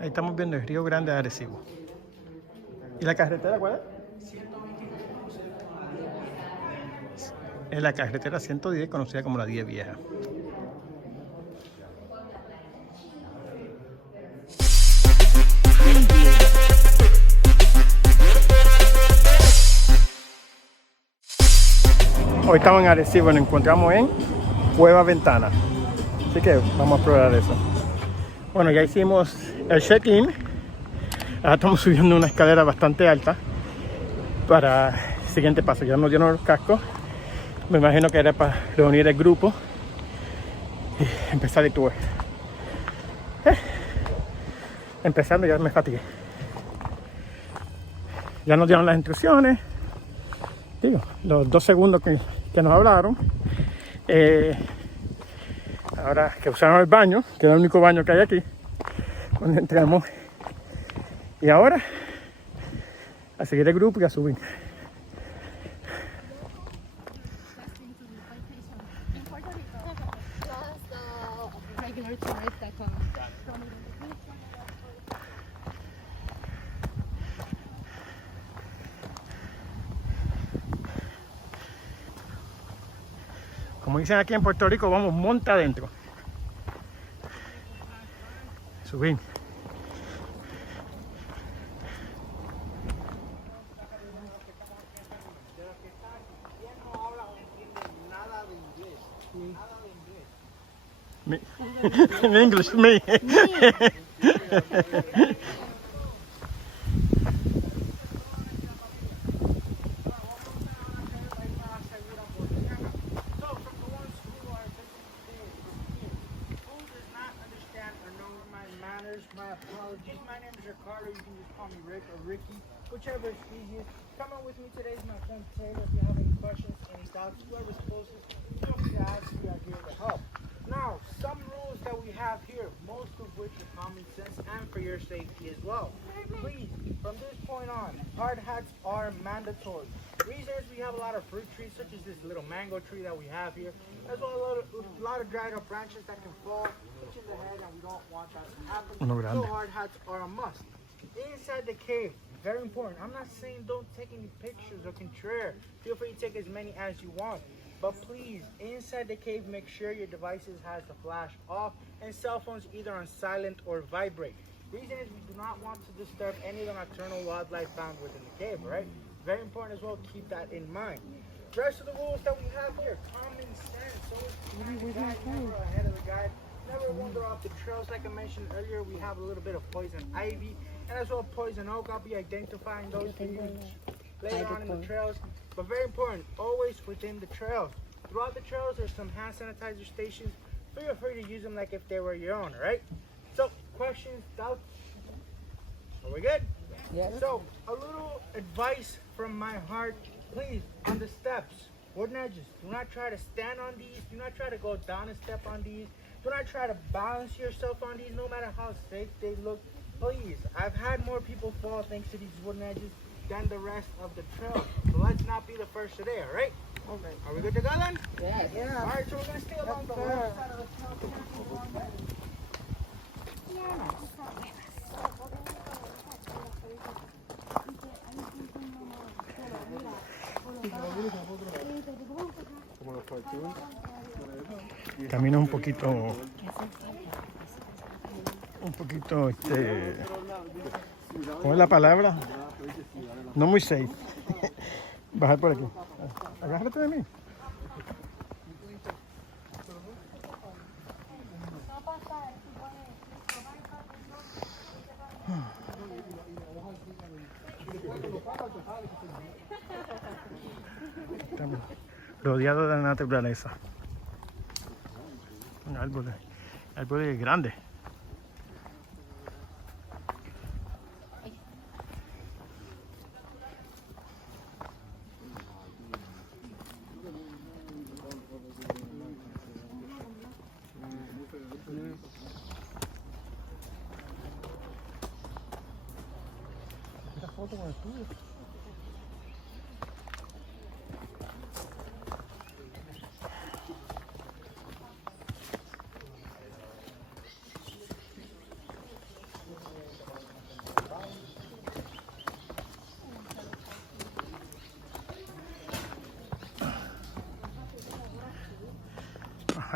Ahí estamos viendo el Río Grande de Arecibo. ¿Y la carretera cuál es? Es la carretera 110, conocida como la 10 Vieja. Hoy estamos en Arecibo, nos encontramos en Cueva Ventana. Así que vamos a probar eso. Bueno, ya hicimos el check-in. Ahora estamos subiendo una escalera bastante alta para el siguiente paso. Ya nos dieron los cascos. Me imagino que era para reunir el grupo y empezar el tour. Empezando ya me fatigué. Ya nos dieron las instrucciones. Digo, los 2 segundos que nos hablaron. Ahora que usaron el baño, que es el único baño que hay aquí, donde entramos. Y ahora a seguir el grupo y a subir. Como dicen aquí en Puerto Rico, vamos monta adentro. Subir. Me. In English, me. My apologies. My name is Ricardo. You can just call me Rick or Ricky, whichever is easiest. Come on with me today is my friend Taylor. If you have any questions, any doubts, whoever's closest, feel free to ask. We are here to help. Now, some rules that we have here, most of which are common sense and for your safety as well. Please, from this point on, hard hats are mandatory. Reason is we have a lot of fruit trees, such as this little mango tree that we have here, as well as a lot of dried up branches that can fall, inches ahead, and we don't want that to happen. So hard hats are a must. Inside the cave, very important. I'm not saying don't take any pictures or contraire. Feel free to take as many as you want. But please, inside the cave, make sure your devices has the flash off and cell phones either on silent or vibrate. Reason is we do not want to disturb any of the nocturnal wildlife found within the cave, right? Very important as well, keep that in mind. The rest of the rules that we have here, common sense. Always never ahead of the guide. Never wander off the trails. Like I mentioned earlier, we have a little bit of poison ivy and as well poison oak. I'll be identifying those for you later on in the trails. But very important, always within the trails. Throughout the trails, there's some hand sanitizer stations. Feel free to use them like if they were your own, alright? So, questions, doubts? Are we good? Yeah. So, a little advice from my heart. Please, on the steps, wooden edges, do not try to stand on these. Do not try to go down a step on these. Do not try to balance yourself on these, no matter how safe they look. Please, I've had more people fall thanks to these wooden edges than the rest of the trail. So let's not be the first today, alright? Okay. Are we good to go then? Yes. Yeah. Alright, so we're going to stay along the left side of the trail. Camina un poquito, ¿cómo es la palabra? No muy safe. Bajar por aquí. Agárrate de mí. Estamos rodeados de la naturaleza. Árboles grandes. Esta foto con el tuyo.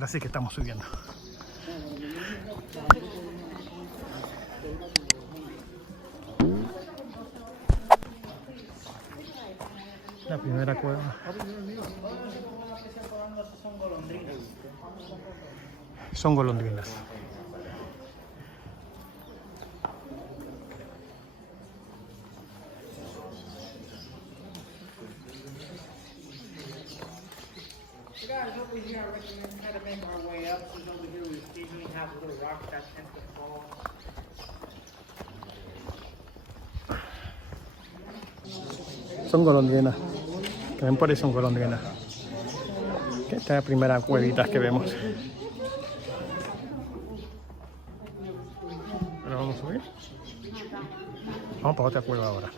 Ahora sí que estamos subiendo. La primera cueva. Son golondrinas. Guys, over here, I recommend how to make our way up. Because over here, we occasionally have little rocks that tend to fall. Son golondrinas. Que ven por ahí son golondrinas. Esta es la primera cuevita que vemos. Ahora vamos a subir. Vamos para otra cueva ahora.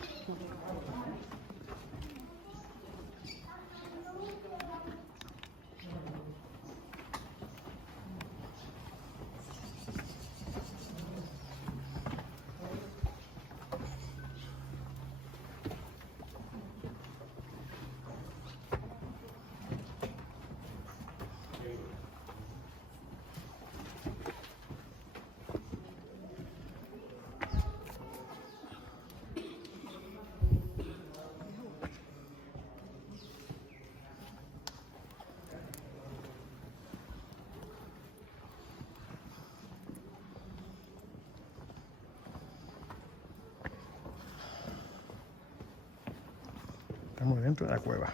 Estamos dentro de la cueva.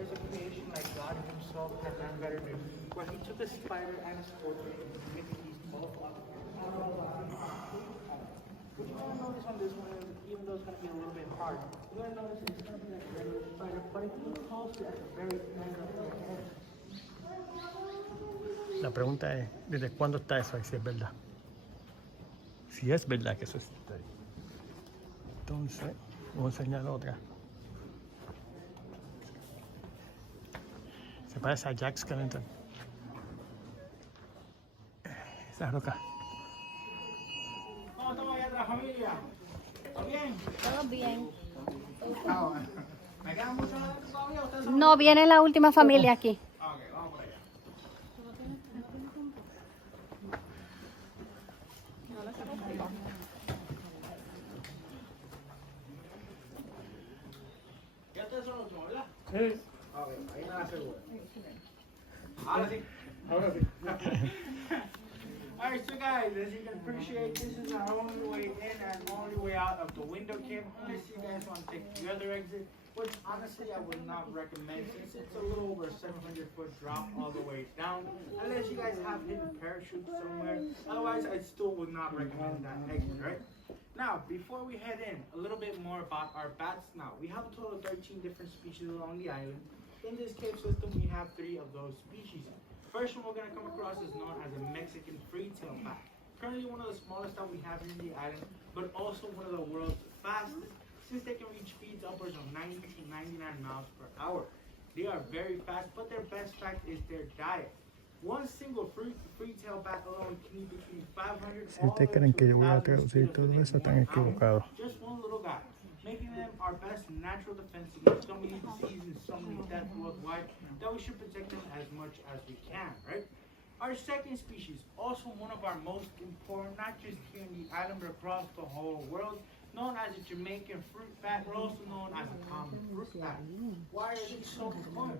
Is a creation like God himself had done better than where he took a spider and a scorpion and made these both up. What you're going to notice on this one is, even though it's going to be a little bit hard, you're going to notice it's going to be like a regular spider, but if you look closely at the very end of the head. La pregunta es, ¿desde cuándo está eso ahí? Si es verdad. Si es verdad que eso está ahí. Entonces, vamos a enseñar otra. Se parece a Jack Skellington. Esa roca. ¿Cómo estamos allá la familia? ¿Todo bien? Todo bien. ¿Me quedan muchos adentro todavía? ¿Ustedes son? No, viene la última familia aquí. Ok, vamos por allá. ¿Ya ustedes son los últimos, verdad? Sí. Ok, ahí nada seguro. Ahora sí. Ahora sí. Alright, so guys, as you can appreciate, this is our only way in and only way out of the window cave. Unless you guys want to take the other exit, which honestly I would not recommend since it's a little over a 700-foot drop all the way down. Unless you guys have hidden parachutes somewhere. Otherwise, I still would not recommend that exit, right? Now, before we head in, a little bit more about our bats. Now, we have a total of 13 different species along the island. In this cave system, we have 3 of those species. First one we're going to come across is known as a Mexican free-tail bat. Currently one of the smallest that we have in the island, but also one of the world's fastest, since they can reach speeds upwards of 90 to 99 miles per hour. They are very fast, but their best fact is their diet. One single free-tail bat alone can eat between 500 Si ustedes creen que yo voy a traducir todo eso, están equivocados. Just one little guy, making them our best natural defense against so many diseases and so many deaths worldwide that we should protect them as much as we can, right? Our second species, also one of our most important, not just here in the island, but across the whole world, known as a Jamaican fruit bat, or also known as a common fruit bat. Why are these so fun?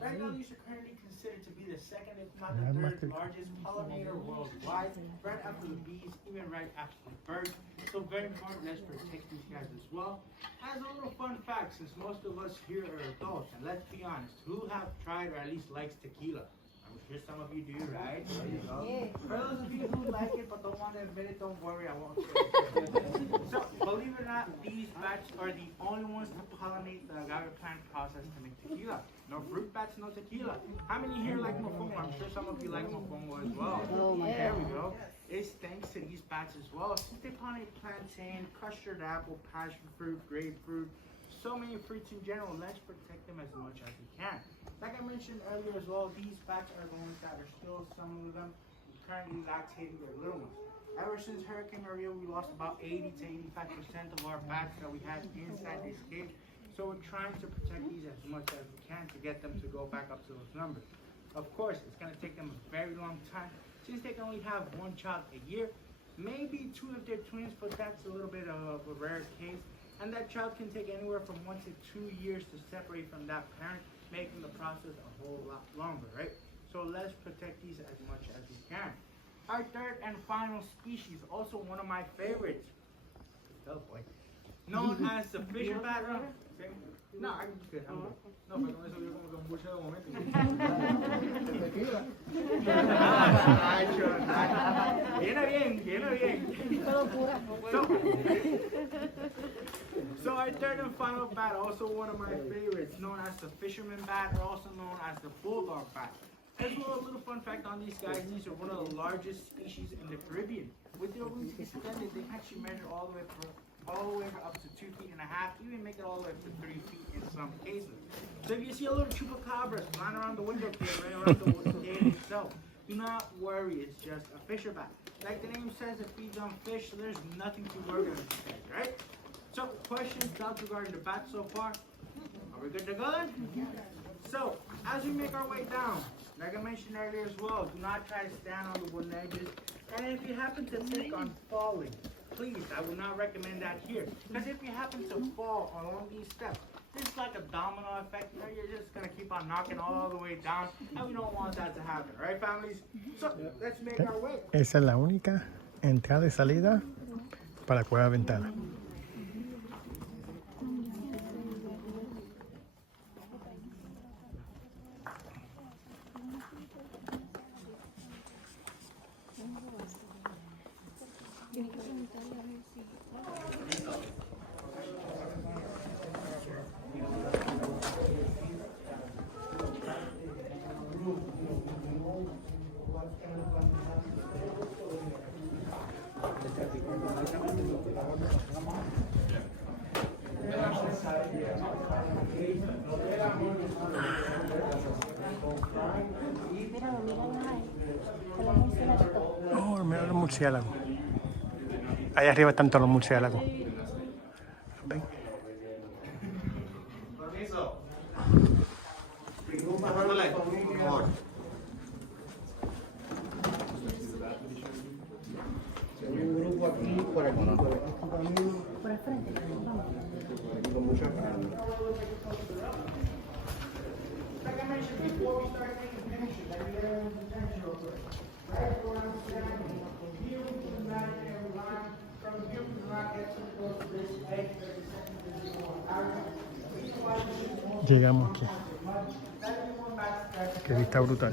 Right now, these are currently considered to be the second, if not the third largest pollinator worldwide, right after the bees, even right after the birds. So very important, let's protect these guys as well. As a little fun fact, since most of us here are adults, and let's be honest, who have tried or at least likes tequila? sure some of you do, right? There you go. For those of you who like it but don't want to admit it, don't worry, I won't. So, believe it or not, these bats are the only ones to pollinate the agave plant process to make tequila. No fruit bats, no tequila. How many here like mofongo? I'm sure some of you like mofongo as well. There we go. It's thanks to these bats as well. Since they pollinate plantain, custard apple, passion fruit, grapefruit, so many fruits in general, let's protect them as much as we can. Like I mentioned earlier as well, these bats are the ones that are still, some of them, currently lactating their little ones. Ever since Hurricane Maria, we lost about 80 to 85% of our bats that we had inside this cage. So we're trying to protect these as much as we can to get them to go back up to those numbers. Of course, it's going to take them a very long time since they can only have one child a year, maybe two if they're twins, but that's a little bit of a rare case. And that child can take anywhere from 1 to 2 years to separate from that parent, making the process a whole lot longer, right? So let's protect these as much as we can. Our third and final species, also one of my favorites, known as the fisher bat. No, I'm good. I'm good. No, pero con eso yo como que mucho de momento. Viene bien. So our third and final bat, also one of my favorites, known as the fisherman bat, or also known as the bulldog bat. As well, a little fun fact on these guys, these are one of the largest species in the Caribbean. With their wings extended, they actually measure all the way up to 2.5 feet, even make it all the way up to 3 feet in some cases. So if you see a little chupacabra flying around the window here, right around the cage itself, do not worry, it's just a fisher bat. Like the name says, it feeds on fish, so there's nothing to worry about, right? So, questions, doubts regarding the bat so far? Are we good to go then? So, as we make our way down, like I mentioned earlier as well, do not try to stand on the wooden edges. And if you happen to think on falling, please, I would not recommend that here. Because if you happen to fall along these steps, this is like a domino effect. You know, you're just going to keep on knocking all the way down. And we don't want that to happen, right, families? So, let's make our way. Esa es la única entrada y salida para Cueva Ventana. Oh, mira los murciélagos. Allá arriba están todos los murciélagos. ¿Ven? Por el frente, vamos. Like I mentioned before we start taking pictures, like we get everyone's attention real quick. Right where I'm standing, from here we can imagine every line, from here we can get so close to this edge, 30 seconds to this one. Llegamos aquí. Qué vista brutal.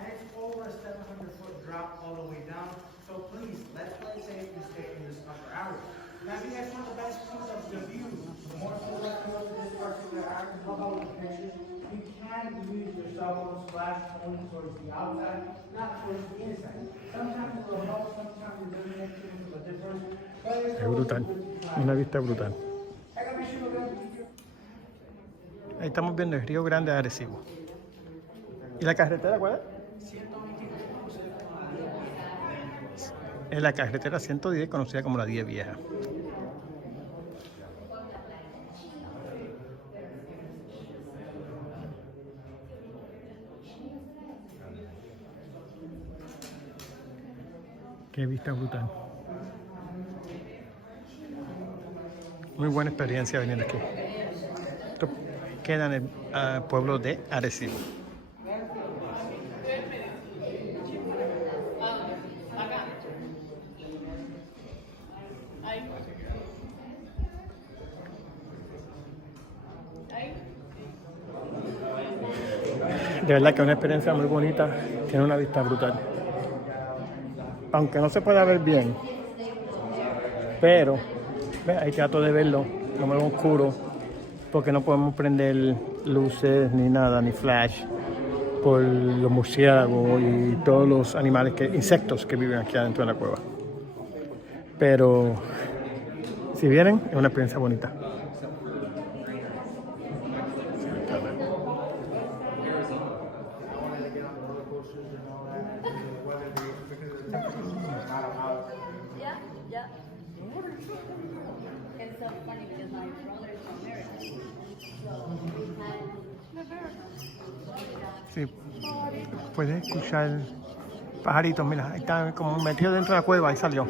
And it's over a 700-foot drop all the way down. So please, let's play safe and stay in this upper area. Now, if you guys want the best view of the view, more so let's go to this particular area, how about the pictures? You can use your cell phone flash only towards the outside, not towards the inside. Sometimes it will help, sometimes it doesn't make too much of a difference. Es brutal, una vista brutal. Ahí estamos viendo el Río Grande de Arecibo. ¿Y la carretera cuál es? 122. Es la carretera 110, conocida como la 10 Vieja. Qué vista brutal. Muy buena experiencia venir aquí. Esto queda en el pueblo de Arecibo. De verdad que es una experiencia muy bonita, tiene una vista brutal. Aunque no se pueda ver bien, pero ahí trato de verlo, lo veo oscuro, porque no podemos prender luces ni nada, ni flash, por los murciélagos y todos los animales, insectos que viven aquí adentro de la cueva. Pero si vienen, es una experiencia bonita. Yeah. It's so funny because my brother's from America. Sí, puedes escuchar pajaritos, mira, ahí está como metido dentro de la cueva, ahí salió.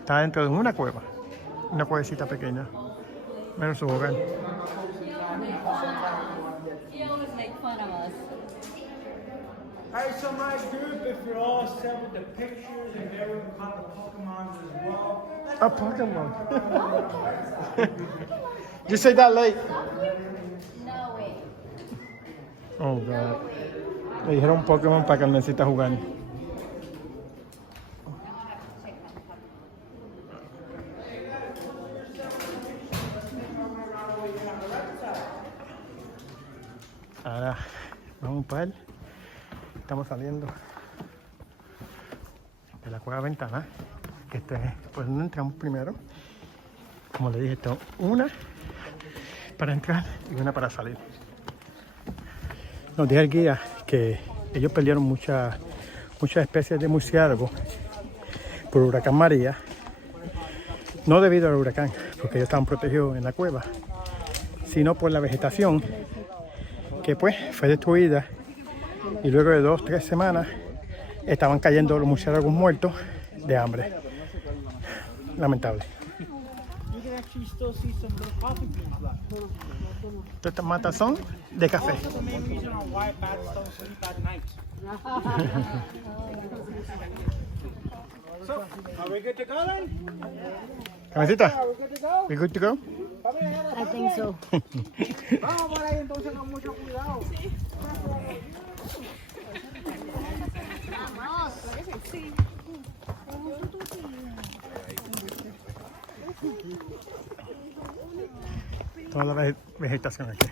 Está dentro de una cueva, una cuevecita pequeña. Mira su hogar. He always make fun of us. Alright, so my group, if you're all set with the pictures and everyone caught the Pokemons as well. A Pokemon. You say that late. No way. Oh, God. Le dijeron Pokémon para que el necesita jugar. Ahora vamos para él. Estamos saliendo de la cueva ventana. Que este es por donde entramos primero. Como le dije, tengo una para entrar y una para salir. Nos dijo el guía que ellos perdieron muchas especies de murciélagos por huracán María. No debido al huracán, porque ellos estaban protegidos en la cueva, sino por la vegetación que pues fue destruida, y luego de 2 o 3 semanas estaban cayendo los murciélagos muertos de hambre. Lamentable. You can actually still see some little coffee beans left. Estas matas son de café. Also the main reason on why bats don't sleep at night. So, are we good to go then? Cabecita, Are we good to go? we good to go? I think so. Vamos por ahí entonces con mucho cuidado. Toda la vegetación aquí.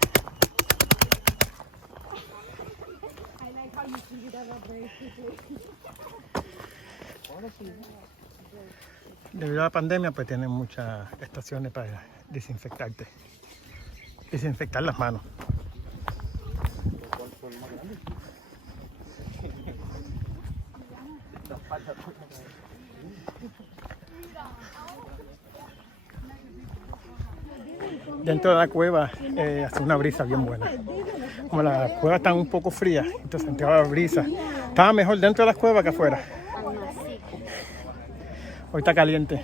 Debido a la pandemia, pues tienen muchas estaciones para desinfectar las manos. Dentro de la cueva hace una brisa bien buena. Como las cuevas están un poco frías, entonces entraba brisa. Estaba mejor dentro de las cuevas que afuera. Hoy está caliente.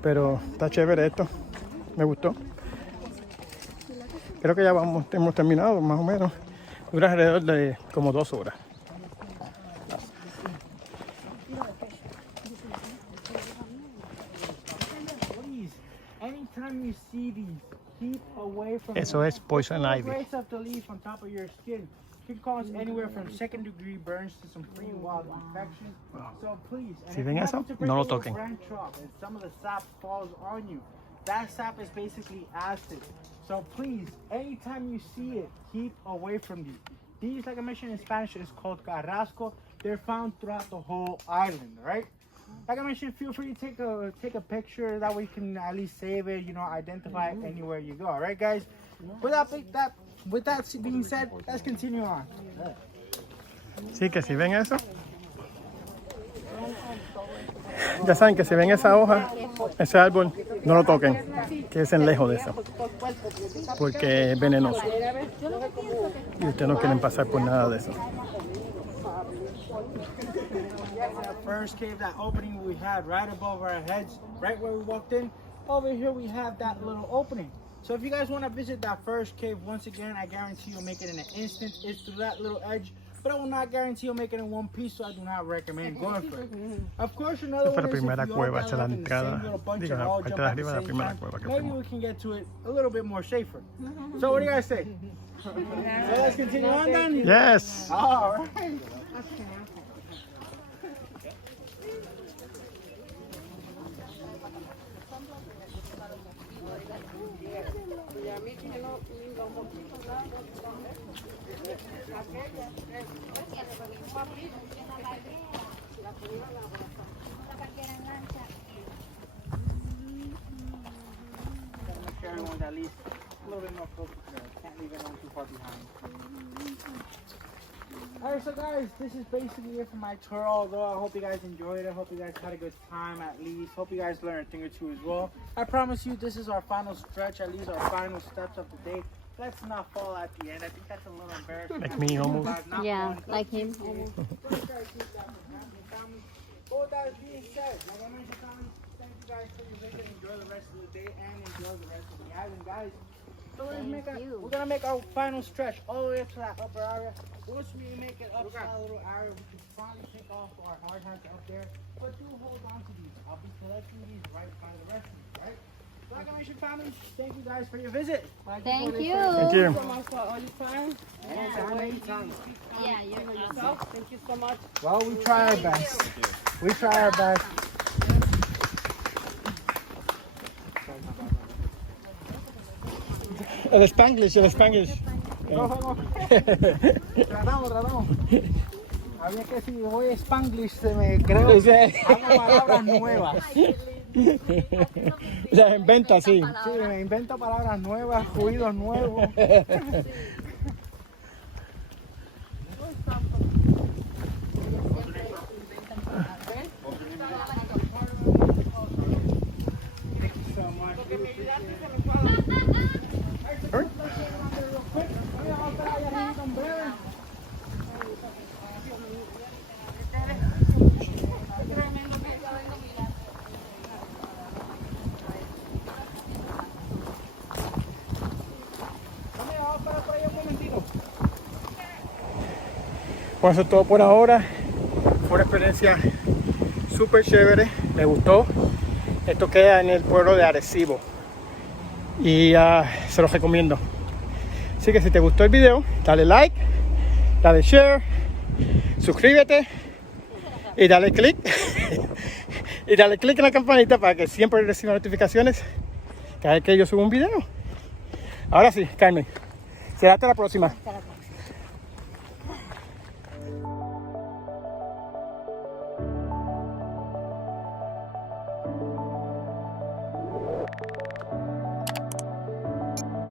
Pero está chévere esto. Me gustó. Creo que ya hemos terminado, más o menos. Dura alrededor de como 2 horas. Anytime you see these, keep away from Eso es poison ivy. rays of the leaf on top of your skin can cause anywhere from 2nd-degree burns to some pretty wild infections. So please, and Si if ven you eso, happen to break no lo a little toquen. branch off and some of the sap falls on you, that sap is basically acid. So please, anytime you see it, keep away from these. These, like I mentioned in Spanish, is called carrasco. They're found throughout the whole island, right? Like I mentioned, feel free to take a picture. That way you can at least save it, you know, identify it anywhere you go. All right, guys? With that being said, let's continue on. Sí, que si ven eso, ya saben que si ven esa hoja, ese árbol, no lo toquen, quédense lejos de eso, porque es venenoso y ustedes no quieren pasar por nada de eso. That first cave, that opening we had right above our heads, right where we walked in, over here we have that little opening. So if you guys want to visit that first cave, once again, I guarantee you'll make it in an instant. It's through that little edge but I will not guarantee you'll make it in one piece, so I do not recommend going for it. Of course, another Esta fue one la is primera if you all cueva, got esa es la up in the same entrada, little bunch digo, and la all parte jump de at the arriba de la same primera time, cueva que maybe fuimos. we can get to it a little bit more safer. So what do you guys say? So let's continue on then? Yes. All right. Everyone's at least a little bit more focused there. Can't leave anyone too far behind. Alright, so guys, this is basically it for my tour. Although I hope you guys enjoyed it. I hope you guys had a good time at least. Hope you guys learned a thing or two as well. I promise you this is our final stretch, at least our final steps of the day. Let's not fall at the end. I think that's a little embarrassing. Like me almost. Yeah, like him. But with that being said, like I mentioned, family, thank you guys for your visit. Enjoy the rest of the day and enjoy the rest of the island, guys. So we're gonna make our final stretch all the way up to that upper area. Once we make it up to that little area, we can finally take off our hard hats up there. But do hold on to these. I'll be collecting these right by the rest of you, right? So like I mentioned, family, thank you guys for your visit. Thank you. Thank you. Anytime. Yeah, you're awesome. Thank you so much. Well, we try our best. We try our best. El Spanglish, el Spanglish. Tratamos. Había que si voy a Spanglish se me creo hago palabras nuevas. Las inventa, sí. Sí, me invento palabras nuevas, ruidos nuevos. Bueno, eso es todo por ahora. Fue una experiencia súper chévere, me gustó. Esto queda en el pueblo de Arecibo y se los recomiendo. Así que si te gustó el video, dale like, dale share, suscríbete y dale click y dale click en la campanita para que siempre reciba notificaciones cada vez que yo subo un video. Ahora sí, Carmen, será hasta la próxima.